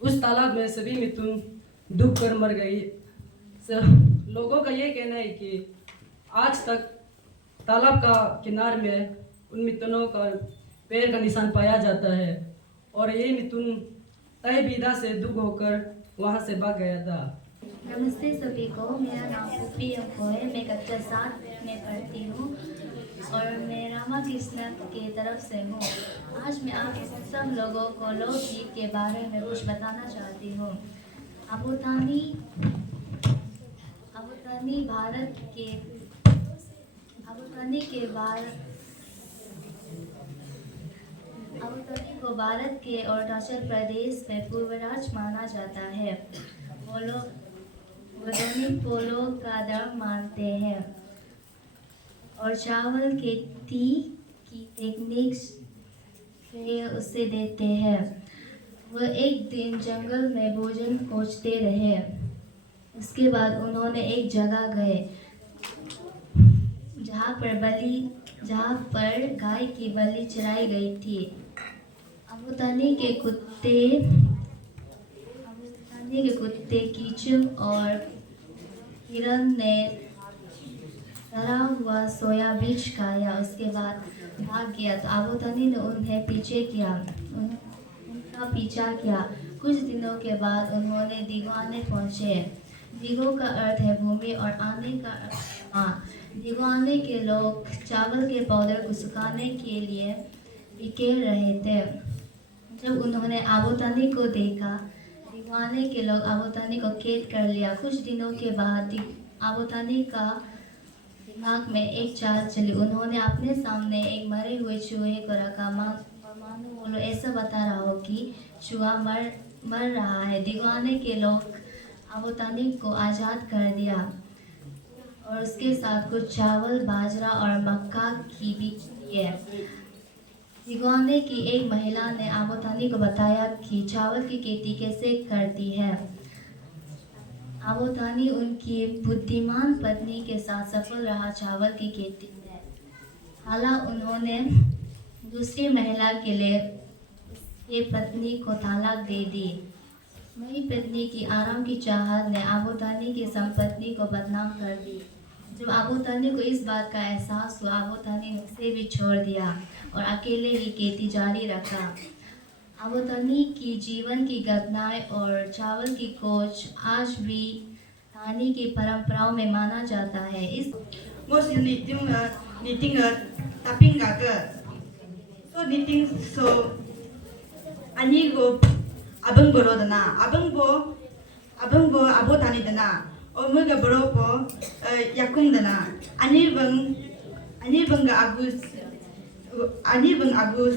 उस तालाब में सभी मिथुन डूब कर मर गई। लोगों का ये कहना है कि आज तक तालाब का किनार में उन मिथुनों का पैर का निशान पाया जाता है और ये मिथुन तय विधा से दुख होकर वहाँ से भाग गया था। नमस्ते सभी को, मेरा नाम उपी अम्पो है। मैं कक्षा 7 में पढ़ती हूँ और मैं रामा कृष्ण की तरफ से हूँ। आज मैं आप सब लोगों को लोकगीत के बारे में कुछ बताना चाहती हूँ। आबूतानी आबूतानी भारत के आबूतानी के भारत आबूतानी को भारत के अरुणाचल प्रदेश में पूर्व राज्य माना जाता है। वो लोग वोडोनी पोलो का धर्म मानते हैं और चावल खेती की टेक्निक से उसे देते हैं। वह एक दिन जंगल में भोजन खोजते रहे। उसके बाद उन्होंने एक जगह गए जहाँ पर गाय की बलि चढ़ाई गई थी। आबूतानी के कुत्ते कीचक और हिरन ने सड़ा हुआ सोया बीज खाया। उसके बाद भाग गया तो आबूतानी ने उनका पीछा किया। कुछ दिनों के बाद उन्होंने दिगवाने पहुँचे। दिगो का अर्थ है भूमि और आने का अर्थ माँ। दिगवाने के लोग चावल के पाउडर को सुखाने के लिए बिखेर रहे थे। जब उन्होंने आबूतानी को देखा, दिगवाने के लोग आबूतानी को कैद कर लिया। कुछ दिनों के बाद आबूतानी का दिमाग में एक चाल चली। उन्होंने अपने सामने एक मरे हुए चूहे को रखा। मानो वो लोग ऐसा बता रहा हो कि चूहा मर रहा है। दिगवाने के लोग आबूतानी को आज़ाद कर दिया और उसके साथ कुछ चावल, बाजरा और मक्का की भी किए। दिगवाने की एक महिला ने आबूतानी को बताया कि चावल की खेती कैसे करती है। आबूतानी उनकी बुद्धिमान पत्नी के साथ सफल रहा चावल की खेती में। हालांकि उन्होंने दूसरी महिला के लिए उसकी पत्नी को तलाक दे दी। नई पत्नी की आराम की चाहत ने आबूतानी की संपत्ति को बदनाम कर दी। जब आबूतानी को इस बात का एहसास हुआ, आबूतानी ने उसे भी छोड़ दिया और अकेले ही खेती जारी रखा। आबूतानी की जीवन की घटनाएं और चावल की खोज आज भी तानी की परंपराओं में माना जाता है। इस tapping so knitting so ani go abang boro dana abang bo abotani dana o muga boro po yakum dana ani bang ga agu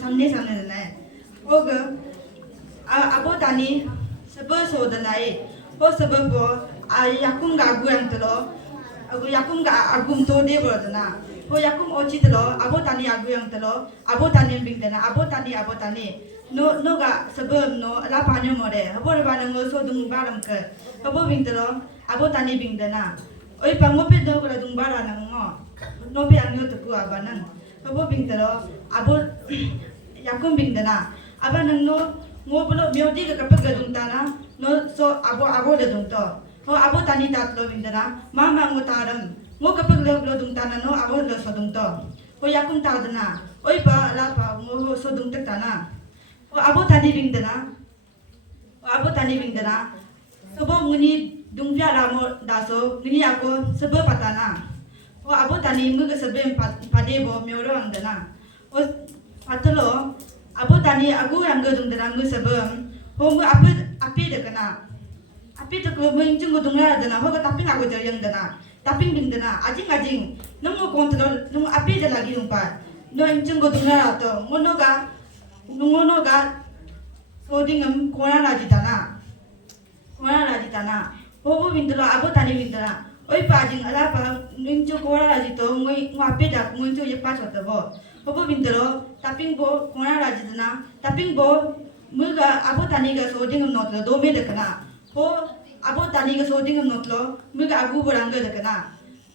samne dana o ga abotani sebe so dana o sebe po yakum ga agu yang telo agu yakum ga agum to de boro dana ho yakum ochi telo abotani agu yang telo abotani bing dana abotani no ga sebelum no la panyo more habo ba nang so dung baram ke habo bing telo abotani bing dana oi pangmo pe do ko dung bara nang ngo no pe angyo to ku abanang habo bing telo abo yakum bing dana aba nang no ngo bolo myodi ka kapag dung tana no so abo de dung to ho abotani tat lo bing dana mama ngo taram ngo kapag lo dung tana no abo lo so dung to ho yakum ta dana oi pa la pa ngo so dung tak tana abotani bing dana sobo muni dungpya ramo daso muni ako sebe patana o abotani muga sebe pade bo myoro ang dana o patalo abotani agu ang gadung dana mu sebe ho mu api de kana api de ko mu injung gadung la dana ho ka taping agu jayang dana taping bing dana ajing nung mo kontrol nung api de lagi umpa no injung gadung la to ngono ga sodingam kona raji tana hobo bindra abotani bindra oi pajing ala pa ninjo kona raji to ngoi ngape da ngunjo ye pa chota bo hobo bindra taping bo kona raji tana taping bo muga abotani ga sodingam not lo do me de kana ho abotani ga sodingam not lo muga agu boranga de kana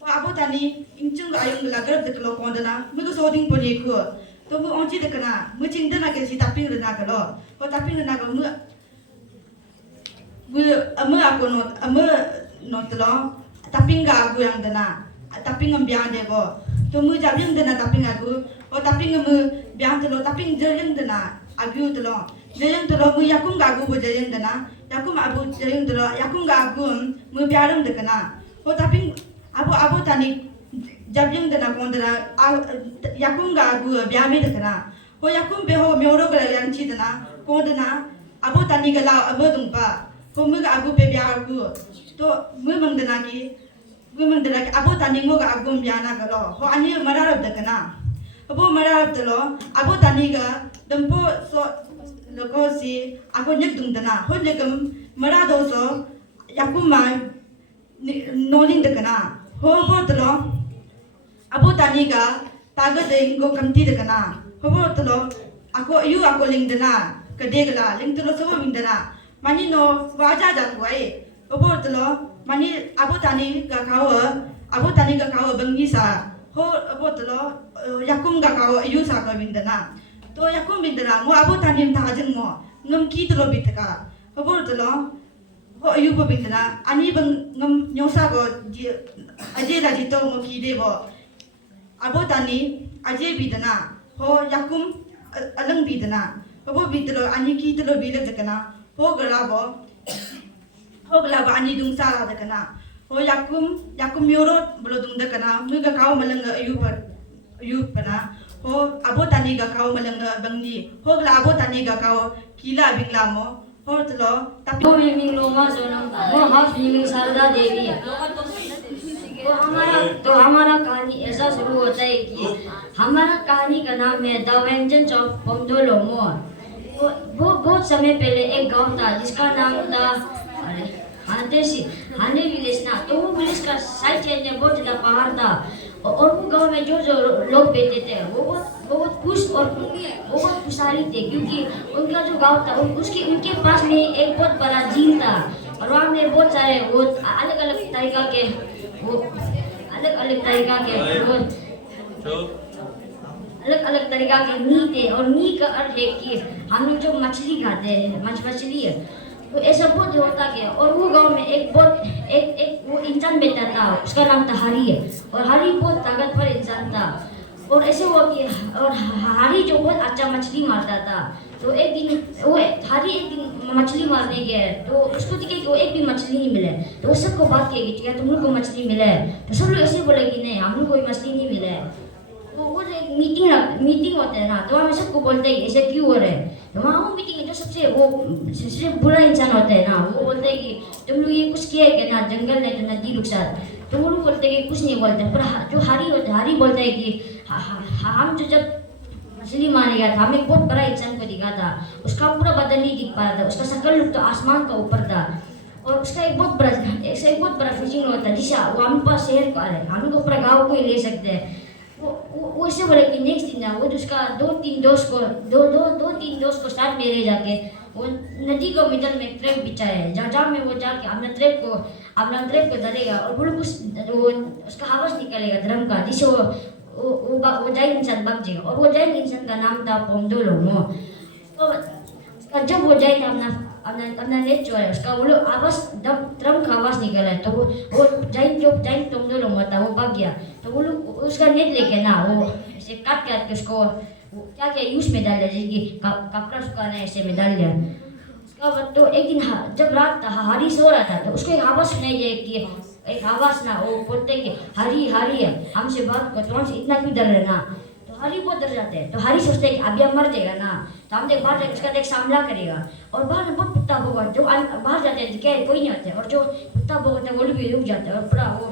ho abotani injung ayung lagar de klo kondana muga soding bo ne ku तो मु औंची देखना मु चिंता ना के सी तापिंग रना कलो हो तापिंग रना को मु ame aku not lo tapi enggak aku yang dana tapi ngambiang debo to mu jab yang dana tapi aku o tapi ngamu biang telo tapi jeng dana aku telo jeng telo mu yakum enggak aku bo jeng dana yakum abu jeng telo yakum enggak aku mu biaram dekana o tapi abu tani jab yang dana kondana yakum enggak aku biame dekana o yakum beho meoro gala yang ci dana kondana abu tani gala abu dungpa ko mu ga abu pe bia aku to mu mangdana ki abu tani ngo ga abu biana galo ho ani mararab dekana abu mararab telo abu tani ga dempo so loko si aku nyek dungdana ho nyekam marado so yakum ma noling dekana ho telo abu tani ga taga de ngo kamti dekana ho telo aku ling dana kadegala ling telo so windana mani no waja jat wai obo telo mani abu tani ga kawa bangi sa ho obo telo yakum ga kawa ayu sa ga windana to yakum windana mo abu tani ta jeng mo ngam ki telo bitaka obo telo ho ayu bo windana ani bang ngam nyosa go aje la jito mo ki de bo abu tani aje bidana ho yakum alang bidana obo bitelo ani ki telo bilak dekana ho galabo ani dung sa dekana ho yakum yoro bolo dung dekana mu ga kaw malanga ayu pana ho abo tani ga kaw malanga bangni ho galabo tani ga kaw kila bingla mo हो तलो tapi वो मिमिंग लोमा सोनम वो half मिमिंग Sharda देवी है तो हमारा कहानी ऐसा शुरू होता है कि हमारा कहानी का नाम है द वेंजेंस ऑफ पोंडोलोमो। वो बहुत समय पहले एक गांव था जिसका नाम था हाने विलेज ना। तो वो विलेज का साइड एरिया बहुत ज़्यादा पहाड़ था और वो गांव में जो लोग रहते थे वो बहुत खुश और वो बहुत खुशहाली थे क्योंकि उनका जो गांव था उनके पास में एक बहुत बड़ा झील था और वहाँ में बहुत सारे वो अलग अलग तरीका के नी थे। और नी का अर्थ है कि हम लोग जो मछली खाते हैं मछली है तो ऐसा बहुत होता गया। और वो गांव में एक वो इंसान बैठा था उसका नाम था हरी है और हरी बहुत ताकतवर इंसान था। और ऐसे हुआ कि और हरी जो बहुत अच्छा मछली मारता था। तो एक दिन मछली मारने गया तो उसको दिखे कि वो एक भी मछली नहीं मिले। तो उस सबको बात किया कि क्या तुम लोग को मछली मिला है? तो सब लोग ऐसे बोले कि नहीं हम लोग कोई मछली नहीं मिला है। तो वो एक मीटिंग होता है ना तो वहाँ सबको बोलते हैं ऐसे क्यों हो रहा है। तो वहाँ वो मीटिंग है जो सबसे बुरा इंसान होता है ना वो बोलते हैं कि तुम लोग ये कुछ किया है क्या ना जंगल में तो नदी रुक साथ। तो वो लोग बोलते हैं कि कुछ नहीं बोलते। पर जो हरी बोलता है कि हम जो जब मछली मारने गया था हमें एक बहुत बड़ा इंसान को दिखा था। उसका पूरा बदन नहीं दिख पा रहा था। उसका शक्ल लुक तो आसमान का ऊपर था और उसका एक बहुत बड़ा फिशिंग होता है जिससे वो हम पास शहर को आ रहे हैं हम लोग पूरा गाँव को ही ले सकते हैं। वो ऐसे बोले कि नेक्स्ट दिन ना वो उसका दो तीन दोस्त को साथ में ले जाके वो नदी को मिडल में ट्रैप बिछा है जहाँ में वो जाके अपना ट्रैप को धरेगा और वो उसका हवस निकलेगा धर्म का जिससे वो जाइन इंसान भाग जाएगा। और वो जाइन इंसान का नाम था पोंडोलोमो। तो जब वो जाइन अपना नेट जो है उसका वो लोग आवाज ड्रम का आवाज निकला है। तो वो जाइन पोंडोलोमो था वो भाग गया। तो वो लोग उसका नेट लेके ना वो ऐसे काट के उसको क्या यूज में डाल दिया जैसे कि कपड़ा सुखाना ऐसे में डाल दिया। उसका बाद तो एक दिन जब रात था हरी सो रहा था तो उसको एक आवाज सुनाई दी कि एक आवाज ना वो बोलते कि हरी है हमसे बात कर तुम इतना क्यों डर रहे ना। तो हरी बहुत डर जाते हैं। तो हरी सोचते हैं कि अभी हम मर जाएगा ना तो हम बाहर जाएगा उसका देख सामना करेगा। और बाहर में बहुत कुत्ता भोगा जो बाहर जाते हैं क्या कोई नहीं होते और जो कुत्ता भोगते हैं वो भी रुक जाते हैं और पूरा वो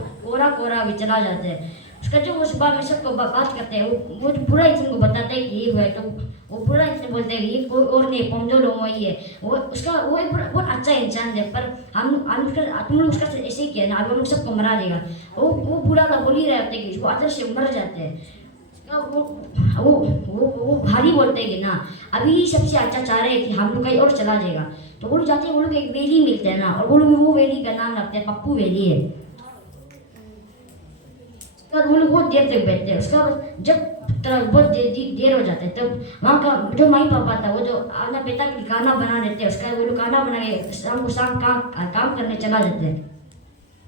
कोरा भी चला जाते हैं। उसका जो वो सुबह में सबको बात करते हैं वो पूरा इंसान को बताते हैं कि ये हुआ है। तो वो पूरा इंसान बोलते हैं ये कोई और नहीं पोंडोलोमो ही है। वो एक बहुत अच्छा इंसान है पर तुम लोग उसका ऐसे ही किया ना अभी हम लोग सबको मरा देगा। वो पूरा का बोल ही रहे होते कि वो अंदर से मर जाते हैं। वो भारी बोलते हैं कि ना अभी सबसे अच्छा चाह रहे हैं कि हम लोग कहीं और चला जाएगा। तो वो लोग जाते हैं वो लोग एक वैली मिलते हैं ना और वो वैली का नाम रखते हैं पप्पू वैली है। वो लोग बहुत देर तक बैठते हैं। उसका जब तरह बहुत देर हो जाता है। तो वहाँ का जो माई पापा था वो जो अपना बेटा के लिए खाना बना देते हैं, उसका वो लोग खाना बना के शाम को शाम काम करने चला जाते हैं।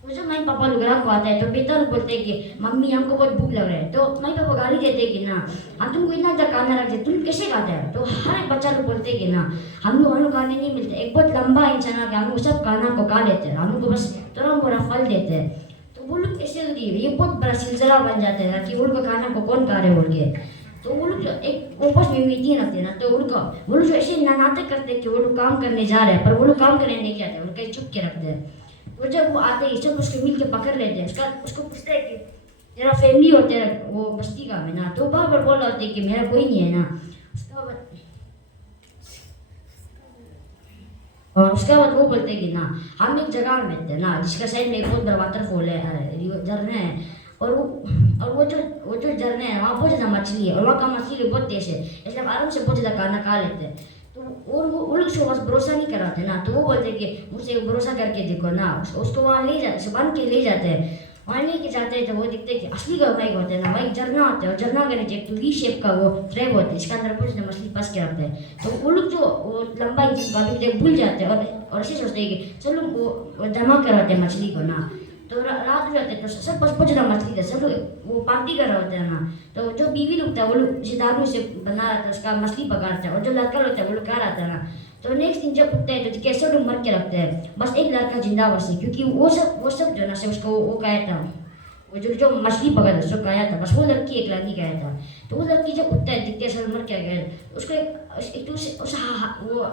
तो जब माई पापा लोग रात को आते हैं तो बेटा लोग बोलते हैं कि मम्मी हमको बहुत भूख लग रहा है। तो माई पापा गाली देते हैं कि ना हम तुमको इतना ज़्यादा खाना रखते तुम कैसे खाते हैं। तो हर एक बच्चा लोग बोलते हैं कि ना हम लोग खाने नहीं मिलते। एक बहुत लंबा इंसान आ गया, हम लोग सब खाना को खा लेते हैं, हम लोग को बस थोड़ा मोड़ा फल देते हैं। तो वो लोग ऐसे ये बहुत बड़ा सिलसिला बन जाता है कि वो लोग का खाना को कौन खा रहे बोल के। तो वो लोग एक आपस में मीटिंग रखते हैं ना, तो वो लोग जो ऐसे नाटक करते हैं कि वो लोग काम करने जा रहे हैं, पर वो लोग काम करने नहीं जाते, वो कहीं छुप के रखते हैं। तो जब वो आते हैं सब उसको मिल के पकड़ लेते हैं, उसको पूछते हैं कि तेरा फैमिली और तेरा वो बस्ती का है ना। तो बार बार बोल रहे थे कि मेरा कोई नहीं है ना। उसके बाद वो बोलते हैं कि ना हम एक जगह में रहते हैं ना जिसका साइड में एक बहुत बड़ा वाटरफॉल है, झरना है। और वो जो झरने हैं वहाँ बहुत ज़्यादा मछली है और वहाँ का मछली बहुत तेज है, इसलिए हम आराम से बहुत ज़्यादा खाना खा लेते हैं। तो वो लोग उसको बस भरोसा नहीं कराते ना, तो वो बोलते हैं कि मुझसे भरोसा करके देखो ना। उसको वहाँ ले जाते, बांध के ले जाते हैं। वहाँ लेके जाते हैं तो वो दिखते हैं कि असली का माइक होते हैं ना, वहाँ एक झरना होता है और झरना के नीचे एक वी शेप का वो ट्रैप होता है, इसके अंदर बहुत मछली फंस के रखते हैं। तो वो लोग जो वो लंबा इंजन भूल जाते हैं और ऐसे सोचते हैं कि चलो वो जमा कराते हैं मछली को ना। तो रात हो जाते हैं तो सब बहुत ज़्यादा मछली थे, सब लोग वो पार्टी कर रहे होते हैं ना। तो जो बीवी लोग था वो लोग दारू से बना रहा था उसका मछली पकाते हैं, और जो लड़का लोग था वो लोग क्या रहता है ना। तो नेक्स्ट दिन जब उठते हैं तो कैसे लोग मर के रखते हैं, बस एक लड़का जिंदा बचे, क्योंकि वो सब जो ना से उसको वो खाया था, वो जो मछली पका था उसको खाया था, बस वो लड़की एक लड़की खाया था। तो वो लड़की जब उठता है दिखते सब मर के गए, उसको एक वो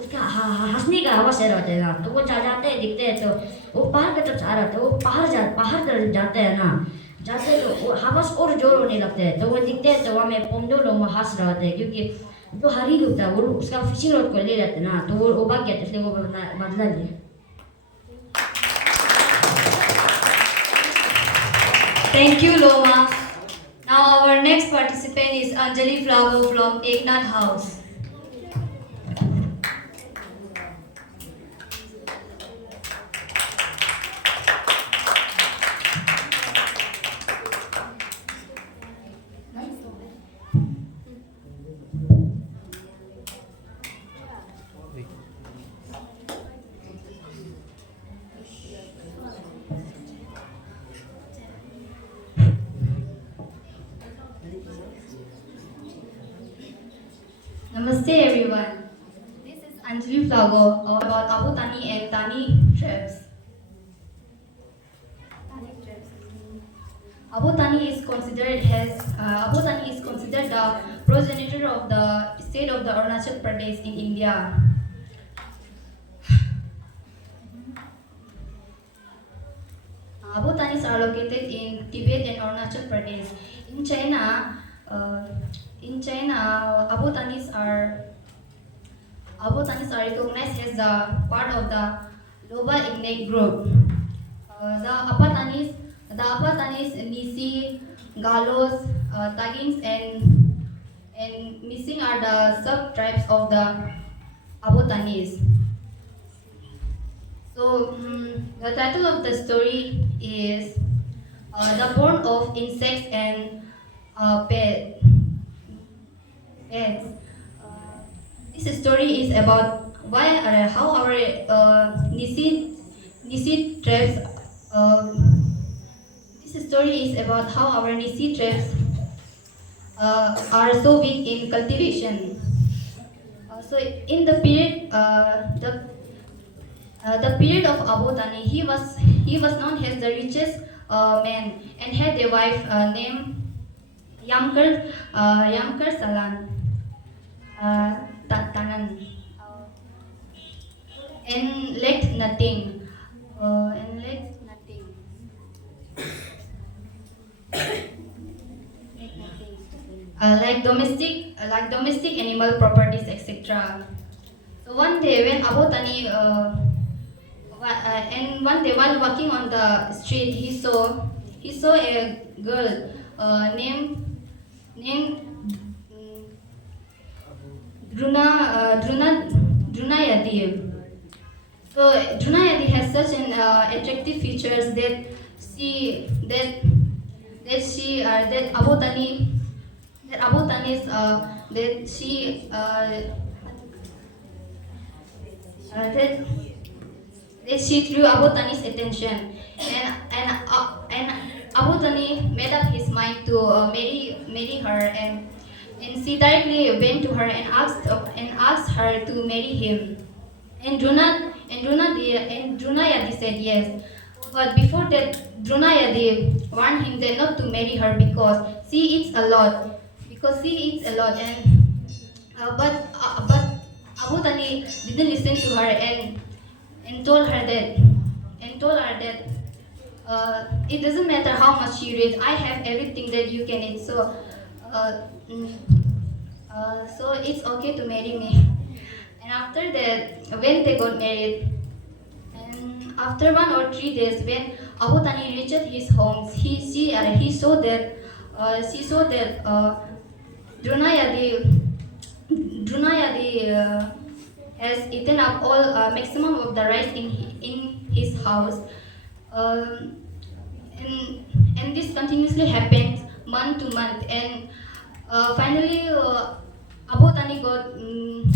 उसका हंसने का आवाज़ आ रहा था ना। तो वो जाते हैं दिखते हैं तो वो पहाड़ की तरफ आ रहा था, वो पहाड़ तरफ जाते हैं ना, जाते हैं तो वो आवाज़ और जोर होने लगते हैं। तो वो दिखते हैं तो वहाँ में पोंदो लोग हंस रहे होते हैं, क्योंकि जो हरी लोग था वो उसका फिशिंग रोड को ले जाते ना, तो वो भाग गया, इसलिए वो बदला लिया। Thank you, Loma. Now our next participant is Anjali Flago from Eknath House. Namaste everyone. This is Anjali Flago about Abu Tani and Tani tribes. Abu Tani is considered the progenitor of the state of the Arunachal Pradesh in India. Abu Tanis are located in Tibet and Arunachal Pradesh. In China, Abu Tanis are recognized as the part of the Loba ethnic group. The Upper Tanis, Nisi, Galos, Tagins, and Missing are the sub-tribes of the Abu Tanis. So, the title of the story is The Born of Insects and Pets. This story is about how our Nisi tribes. This story is about how our Nisi tribes are so big in cultivation. So in the period the period of Abu Tani, he was known as the richest man and had a wife named Yamkar Salan Tanan and lacked nothing. Like domestic animal properties, etc. So one day when Abu Tani while walking on the street, he saw a girl named Drunayadi. So Drunayadi has such an attractive features that Abu Tani that Abu Tanis that she that she drew Abu Tani's attention, and Abu Tani made up his mind to marry her, and she directly went to her and asked her to marry him. And Drunayadi said yes. But before that, Drunayadi warned him that not to marry her because she eats a lot. But Abu Tani didn't listen to her and told her that it doesn't matter how much you eat. I have everything that you can eat. Uh, mm, so it's okay to marry me. And after that, when they got married, and after 1 or 3 days, when Abu Tani reached his home, he saw that Drunayadi has eaten up all maximum of the rice in his house. Um, and this continuously happens month to month, and finally Abu Tani got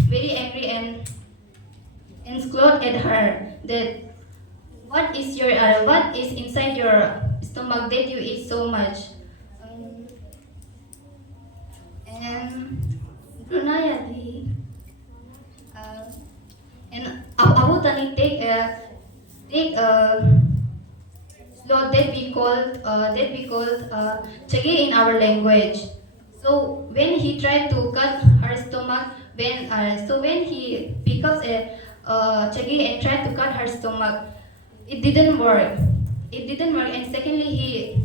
very angry and scolded at her that what is inside your stomach that you eat so much. And Drunayadi and Abu Tani take a slot that we call chagi in our language. So when he tried to cut her stomach, when he pick up a chagi and tried to cut her stomach, it didn't work. And secondly he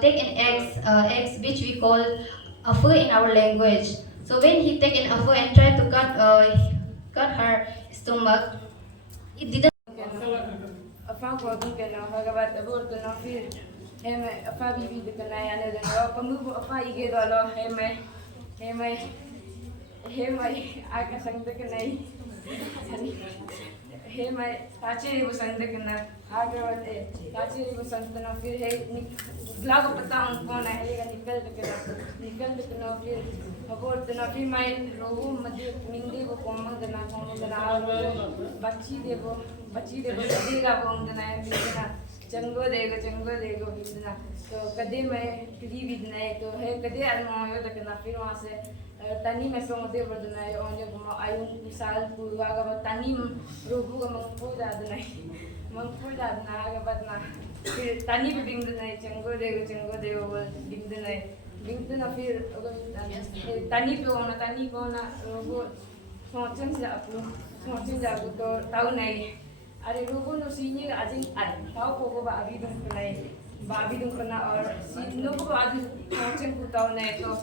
take an eggs which we call afu in our language. So when he take an afu and tried to cut her stomach, it didn't. Afan ko dun kana hagabat abur to na fir heme afa bibi de kana ya ne no pamu afa ige do lo heme aga sang de kana heme tache bu sang de kana aga te tache bu sang de na fir he glago pata un ko na he ga nikal de kana fir abur to na fir mai rogu madhe minde bu ko ma de na bacci de bo देगा बोंगना है बिना चंगो देगा बिना तो कदे मैं free बिना है तो है कदे अनमायो तकना फिर वहां से तनी में सो दे बदना है और जब आयु साल पूरा का तनी रोबू का मंगपो दादना है मंगपो दादना आगे बदना फिर तनी भी बिंदना है चंगो देगा वो बिंदना फिर तनी पे होना तनी को ना रोबू सोचन जा तो ताऊ नहीं अरे रोगो नो सीने आजिन ताऊ को बाबी दुम करना और सीनो को आजिन सोचन कुताऊ नहीं तो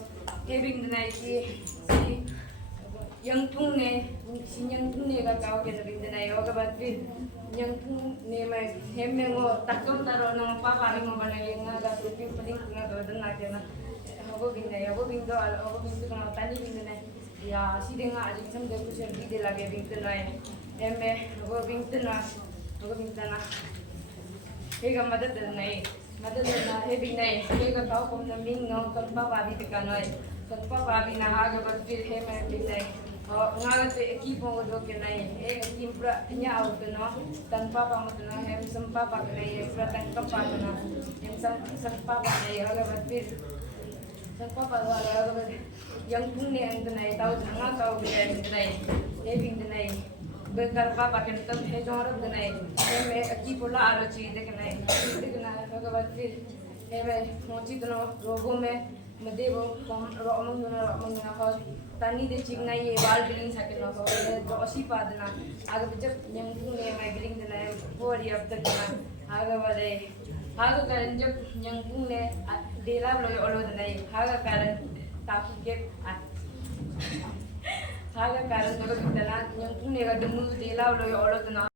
केबिंग नहीं कि यंगपुंग ने का ताऊ के नबिंग नहीं होगा बात फिर यंगपुंग ने मैं हेम में वो तकम तारो नो पापा ने वो बना लेना का तो फिर पलिंग करना तो दन ना करना होगो बिंग तो करना तानी बिंग नहीं या सीधे ना आजिन समझे कुछ भी दे लगे बिंग तो नहीं एमे वो बिंगतना हेगा मदद ना हे बिंग नहीं हेगा ताऊ को न मिंग नो कंपा बाबी तक बाबी ना हाग बस फिर हे मैं बिंग नहीं और नागत की पोंग दो के नहीं एक टीम प्रा न्या आउट नो तंपा पामत ना हे संपा पाक नहीं है प्रा तंपा पाक ना हम संपा पाक नहीं हाग बस फिर संपा पाक वाला हाग बस yang punya yang tenai tahu jangan tahu dia yang tenai bing tenai bekar papa kan tam he jorok tenai me aki pola aro chi deknai bhagavat fir me mochi tno rogo me made wo ro among na ho tani de chignai ye wal biling sakin no ho to asi padna aga jab yang punya me biling tenai bori ab tak na aga wale aga karan jab yang punya dela lo olo tenai aga karan tapi get haga karan to bintana yang punya ga demu dela lo yo lo tana